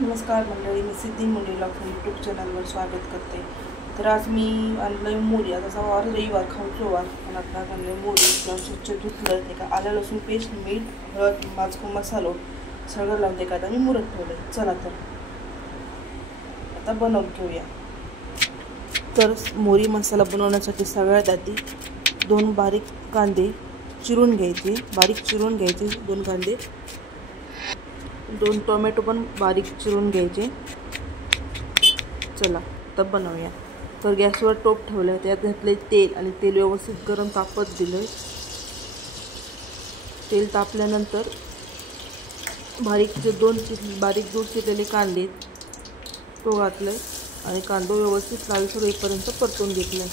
नमस्कार मंडळी, मी सिद्धी Munde blogs YouTube चॅनलवर स्वागत करते। तर आज मी आणलं मोरी। आता वार रविवार खाऊचो वार पण आता आणलं मोरी स्वच्छ धुतलं ते का आलं लसूण पेस्ट मीठ हळद माजकू मसालो सगळं लावते का आता मी मुरत ठेवले। चला तर आता बनवून घेऊया। तर मोरी मसाला बनवण्यासाठी सगळ्यात आधी 2 बारीक कांदे चिरून घ्यायचे, बारीक चिरून घ्यायचे 2 कांदे, 2 टोमॅटो पण बारीक चिरून घ्यायचे। चला तर बनवूया। तर गॅसवर टोप ठेवलं, त्यात घातले तेल आणि तेल व्यवस्थित गरम तापत दिलं। तेल तापल्यानंतर बारीक दूध चिरलेले कांदे तो घातले आणि कांदा व्यवस्थित लालसर होईपर्यंत परतून घेतले।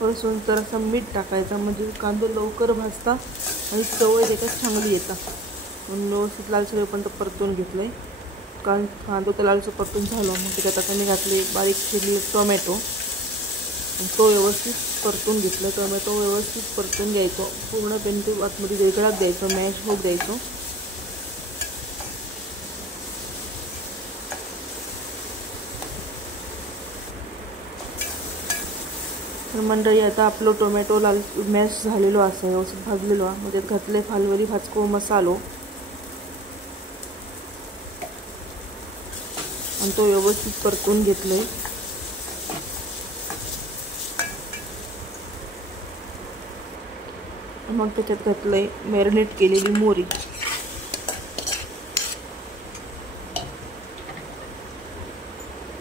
परतून जरासा मीठ टाकायचा म्हणजे कांदा लवकर भाजता आणि चव त्याच्यात चांगली येतात। म्हणून व्यवस्थित लालसर होईपर्यंत परतून घेतले। कांदा तर लालसर परतून झाला, मग त्याच्यात आता मी घातले बारीक चिरलेले टोमॅटो आणि तो व्यवस्थित परतून घेतला। टोमॅटो व्यवस्थित परतून घ्यायचो, पूर्णपणे ते आतमध्ये वेगळाच द्यायचं, मॅश होऊ द्यायचं। तर मंडळी आता आपलं टोमॅटो लाल मॅश झालेलो असं व्यवस्थित भाजलेलो आहे। मध्ये घातले फालवरी भाजको मसालो आणि तो व्यवस्थित परतून घेतले। मग त्याच्यात घातले मॅरिनेट केलेली मोरी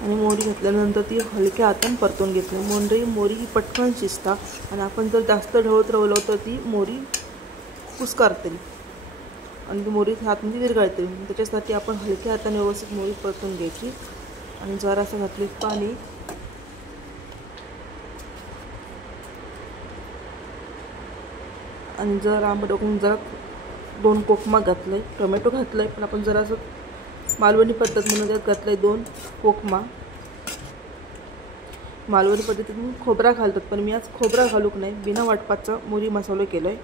आणि मोरी घातल्यानंतर ती हलक्या हाताने परतून घेतली। मोरी ही पटकन शिजता आणि आपण जर जास्त ढवळत राहिलो तर ती मोरी कुस्कारते आणि ती मोरी हातमध्ये विरघळते। त्याच्यासाठी आपण हलक्या हाताने व्यवस्थित मोरी परतून घ्यायची आणि जरासं घातले पाणी आणि जर आंबट टाकून जरा 2 कोकमा घातले। टोमॅटो घातले पण आपण जरासं मालवणी पद्धत म्हणून त्यात घातले 2 कोकमा। मालवणी पद्धतीने खोबरा घालतात पण मी आज खोबरा घालूक नाही, बिना वाटपाचा मोरी मसाला केलाय।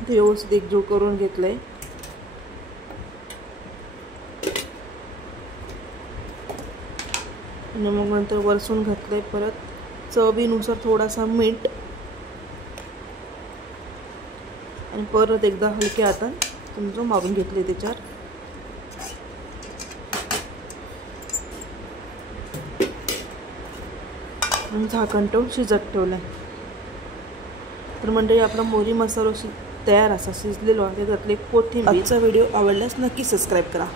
ते व्यवस्थित एकजीव करून घेतलंय आणि मग नंतर वरसून घातलंय परत चवीनुसार थोडासा मीठ आणि परत एकदा हलक्या हाताने तुमचं मारून घेतले त्याच्यावर। आणि झाकण ठेवून शिजत ठेवलं। तर मंडळी आपला मोरी मसाला तयार असा शिजलेलो आहे। त्यातले कोथिंबीर। आजचा व्हिडिओ आवडल्यास नक्की सबस्क्राईब करा।